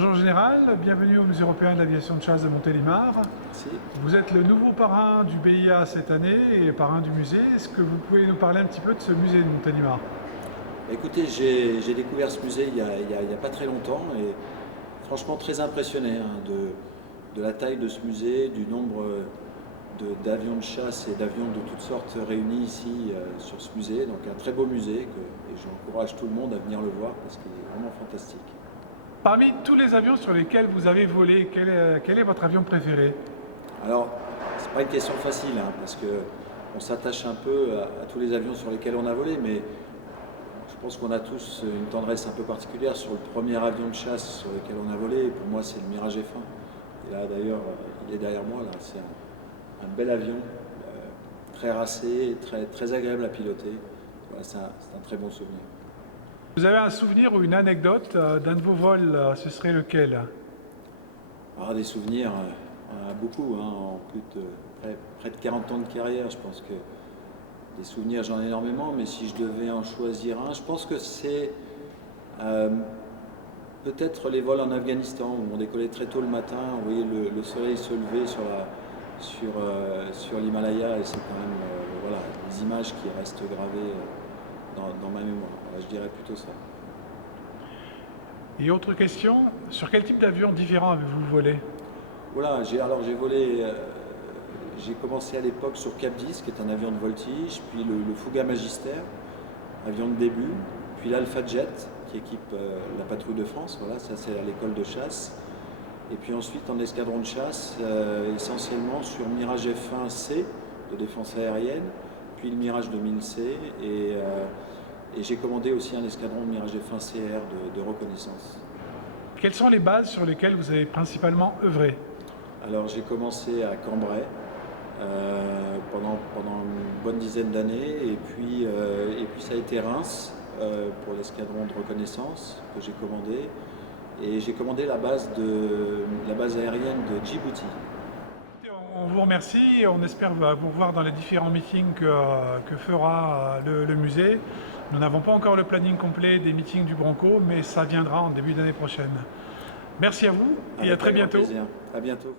Bonjour Général, bienvenue au Musée européen de l'aviation de chasse de Montélimar. Merci. Vous êtes le nouveau parrain du BIA cette année et parrain du musée. Est-ce que vous pouvez nous parler un petit peu de ce musée de Montélimar? Écoutez, j'ai découvert ce musée il y a pas très longtemps et franchement très impressionné de la taille de ce musée, du nombre d'avions de chasse et d'avions de toutes sortes réunis ici sur ce musée. Donc un très beau musée et j'encourage tout le monde à venir le voir parce qu'il est vraiment fantastique. Parmi tous les avions sur lesquels vous avez volé, quel est votre avion préféré? Alors, c'est pas une question facile parce que on s'attache un peu à tous les avions sur lesquels on a volé, mais je pense qu'on a tous une tendresse un peu particulière sur le premier avion de chasse sur lequel on a volé. Et pour moi, c'est le Mirage F1. Et là, d'ailleurs, il est derrière moi. Là, c'est un bel avion, très racé, très agréable à piloter. Voilà, c'est un très bon souvenir. Vous avez un souvenir ou une anecdote d'un de vos vols, ce serait lequel? Alors, des souvenirs, on en a beaucoup. En plus de près de 40 ans de carrière, je pense que des souvenirs, j'en ai énormément, mais si je devais en choisir un, je pense que c'est peut-être les vols en Afghanistan où on décollait très tôt le matin, on voyait le soleil se lever sur l'Himalaya et c'est quand même voilà, des images qui restent gravées dans ma mémoire. Voilà, je dirais plutôt ça. Et autre question, sur quel type d'avion différent avez-vous volé? Voilà, j'ai volé, j'ai commencé à l'époque sur Cap 10, qui est un avion de voltige, puis le Fouga Magister, avion de début, puis l'Alpha Jet, qui équipe la patrouille de France, voilà, ça c'est à l'école de chasse. Et puis ensuite en escadron de chasse, essentiellement sur Mirage F1C de défense aérienne, puis le Mirage 2000C, et j'ai commandé aussi un escadron de Mirage F1CR de reconnaissance. Quelles sont les bases sur lesquelles vous avez principalement œuvré? Alors j'ai commencé à Cambrai pendant une bonne dizaine d'années et puis ça a été Reims pour l'escadron de reconnaissance que j'ai commandé et j'ai commandé la base aérienne de Djibouti. On vous remercie et on espère vous revoir dans les différents meetings que fera le musée. Nous n'avons pas encore le planning complet des meetings du Branco, mais ça viendra en début d'année prochaine. Merci à vous et à très bientôt. Plaisir. À bientôt.